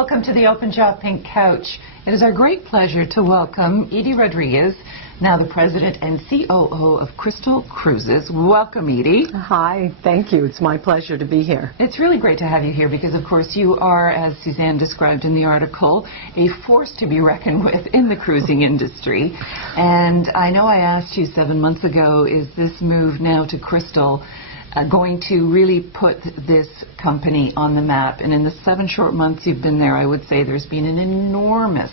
Welcome to the Open Jaw Pink Couch. It is our great pleasure to welcome Edie Rodriguez, now the President and COO of Crystal Cruises. Welcome, Edie. Hi, thank you. It's my pleasure to be here. It's really great to have you here because, of course, you are, as Suzanne described in the article, a force to be reckoned with in the cruising industry. And I know I asked you 7 months ago, is this move now to Crystal going to really put this company on the map? And in the 7 short months you've been there, I would say there's been an enormous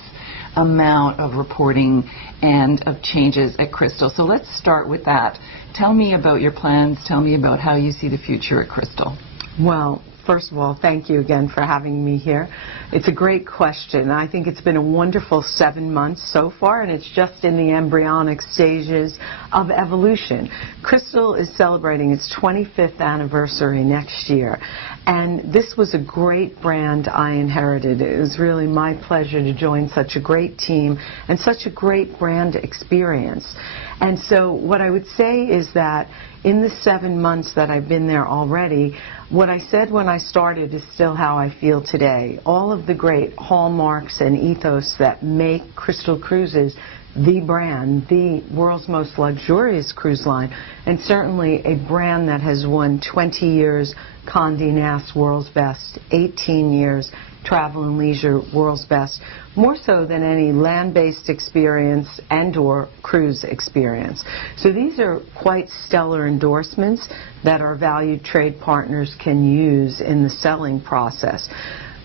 amount of reporting and of changes at Crystal. So let's start with that. Tell me about your plans. Tell me about how you see the future at Crystal. Well, first of all, thank you again for having me here. It's a great question. I think it's been a wonderful 7 months so far, and it's just in the embryonic stages of evolution. Crystal is celebrating its 25th anniversary next year, and this was a great brand I inherited. It was really my pleasure to join such a great team and such a great brand experience. And so what I would say is that in the 7 months that I've been there already, what I said when I started is still how I feel today. All of the great hallmarks and ethos that make Crystal Cruises the brand, the world's most luxurious cruise line, and certainly a brand that has won 20 years Condé Nast World's Best, 18 years Travel and Leisure World's Best, more so than any land-based experience and or cruise experience. So these are quite stellar endorsements that our valued trade partners can use in the selling process.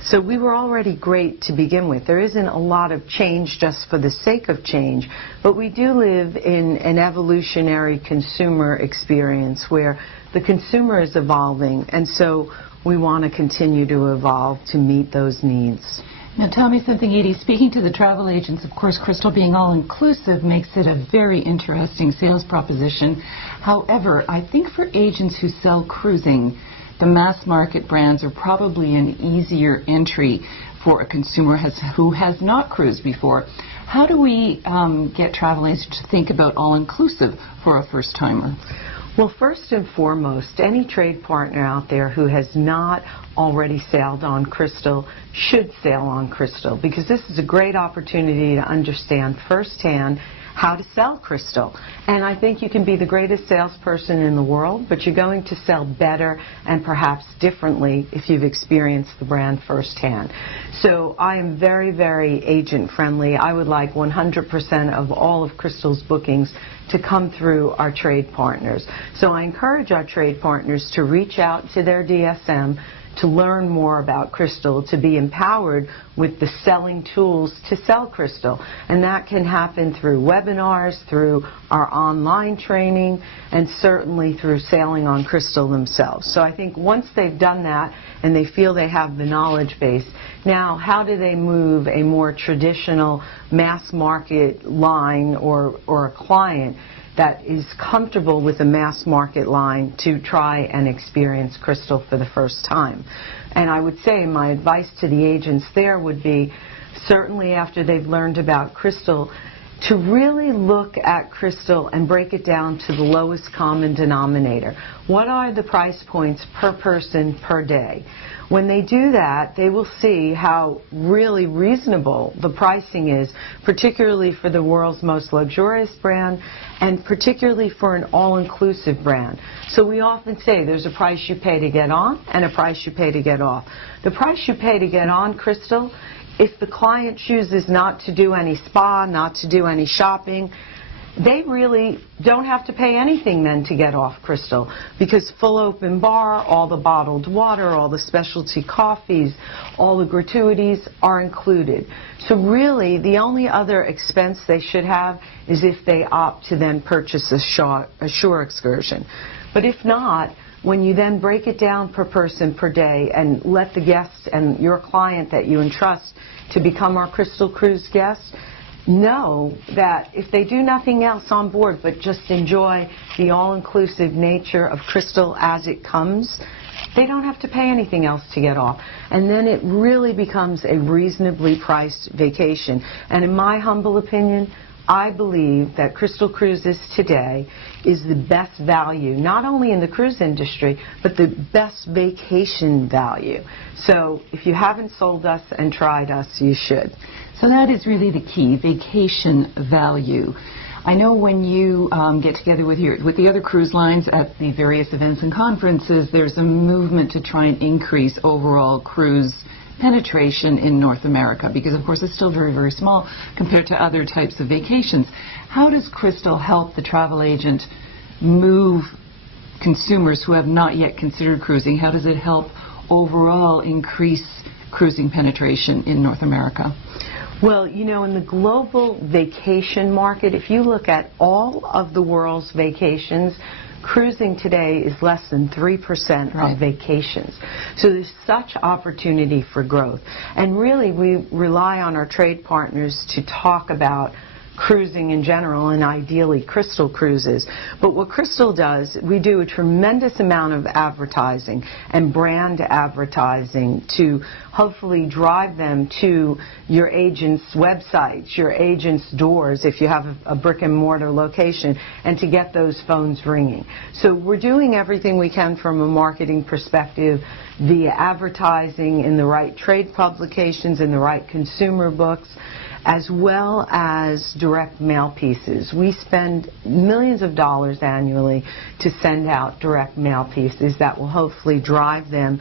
So we were already great to begin with. There isn't a lot of change just for the sake of change, but we do live in an evolutionary consumer experience where the consumer is evolving, and so we want to continue to evolve to meet those needs. Now tell me something, Edie. Speaking to the travel agents, of course, Crystal being all-inclusive makes it a very interesting sales proposition. However, I think for agents who sell cruising, the mass market brands are probably an easier entry for a consumer who has not cruised before. How do we get travel agents to think about all-inclusive for a first-timer? Well, first and foremost, any trade partner out there who has not already sailed on Crystal should sail on Crystal, because this is a great opportunity to understand firsthand how to sell Crystal. And I think you can be the greatest salesperson in the world, but you're going to sell better and perhaps differently if you've experienced the brand firsthand. So I am very, very agent friendly. I would like 100% of all of Crystal's bookings to come through our trade partners. So I encourage our trade partners to reach out to their DSM to learn more about Crystal, to be empowered with the selling tools to sell Crystal. And that can happen through webinars, through our online training, and certainly through sailing on Crystal themselves. So I think once they've done that and they feel they have the knowledge base, now how do they move a more traditional mass market line or a client that is comfortable with a mass market line to try and experience Crystal for the first time? And I would say my advice to the agents there would be, certainly after they've learned about Crystal, to really look at Crystal and break it down to the lowest common denominator. What are the price points per person per day? When they do that, they will see how really reasonable the pricing is, particularly for the world's most luxurious brand and particularly for an all-inclusive brand. So we often say there's a price you pay to get on and a price you pay to get off. The price you pay to get on Crystal, if the client chooses not to do any spa, not to do any shopping, they really don't have to pay anything then to get off Crystal, because full open bar, all the bottled water, all the specialty coffees, all the gratuities are included. So really the only other expense they should have is if they opt to then purchase a shore excursion. But if not, when you then break it down per person per day and let the guest and your client that you entrust to become our Crystal Cruise guests, know that if they do nothing else on board but just enjoy the all-inclusive nature of Crystal as it comes, they don't have to pay anything else to get off. And then it really becomes a reasonably priced vacation. And in my humble opinion, I believe that Crystal Cruises today is the best value, not only in the cruise industry, but the best vacation value. So if you haven't sold us and tried us, you should. So that is really the key, vacation value. I know when you get together with the other cruise lines at the various events and conferences, there's a movement to try and increase overall cruise penetration in North America, because of course it's still very, very small compared to other types of vacations. How does Crystal help the travel agent move consumers who have not yet considered cruising? How does it help overall increase cruising penetration in North America? Well, you know, in the global vacation market, if you look at all of the world's vacations, cruising today is less than 3% Right. of vacations. So there's such opportunity for growth. And really, we rely on our trade partners to talk about cruising in general, and ideally Crystal Cruises. But what Crystal does, we do a tremendous amount of advertising and brand advertising to hopefully drive them to your agent's websites, your agent's doors if you have a brick and mortar location, and to get those phones ringing. So we're doing everything we can from a marketing perspective via advertising in the right trade publications, in the right consumer books, as well as direct mail pieces. We spend millions of dollars annually to send out direct mail pieces that will hopefully drive them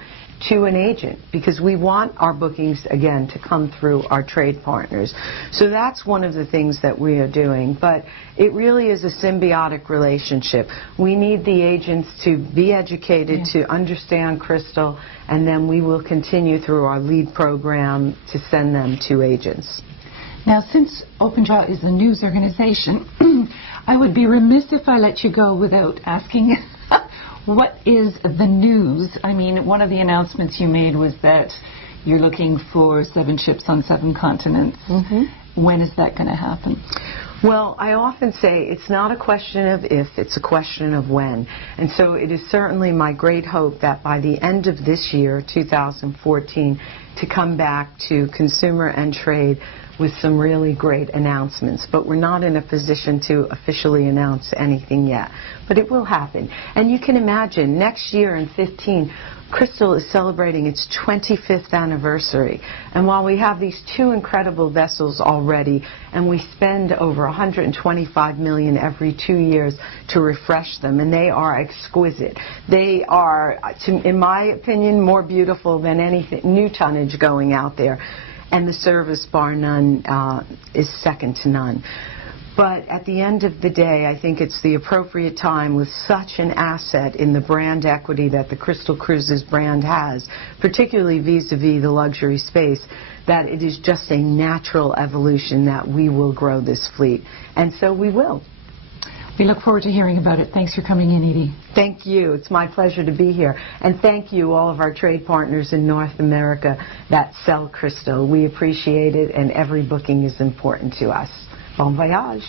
to an agent, because we want our bookings, again, to come through our trade partners. So that's one of the things that we are doing. But it really is a symbiotic relationship. We need the agents to be educated, to understand Crystal, and then we will continue through our lead program to send them to agents. Now, since Open Jaw is a news organization, I would be remiss if I let you go without asking, what is the news? I mean, one of the announcements you made was that you're looking for 7 ships on 7 continents. Mm-hmm. When is that going to happen? Well, I often say it's not a question of if, it's a question of when. And so it is certainly my great hope that by the end of this year, 2014, to come back to consumer and trade with some really great announcements. But we're not in a position to officially announce anything yet. But it will happen. And you can imagine, next year in 2015, Crystal is celebrating its 25th anniversary. And while we have these 2 incredible vessels already, and we spend over $125 million every 2 years to refresh them, and they are exquisite. They are, in my opinion, more beautiful than anything new tonnage going out there. And the service, bar none, is second to none. But at the end of the day, I think it's the appropriate time, with such an asset in the brand equity that the Crystal Cruises brand has, particularly vis-a-vis the luxury space, that it is just a natural evolution that we will grow this fleet. And so we will. We look forward to hearing about it. Thanks for coming in, Edie. Thank you. It's my pleasure to be here. And thank you, all of our trade partners in North America that sell Crystal. We appreciate it, and every booking is important to us. Bon voyage.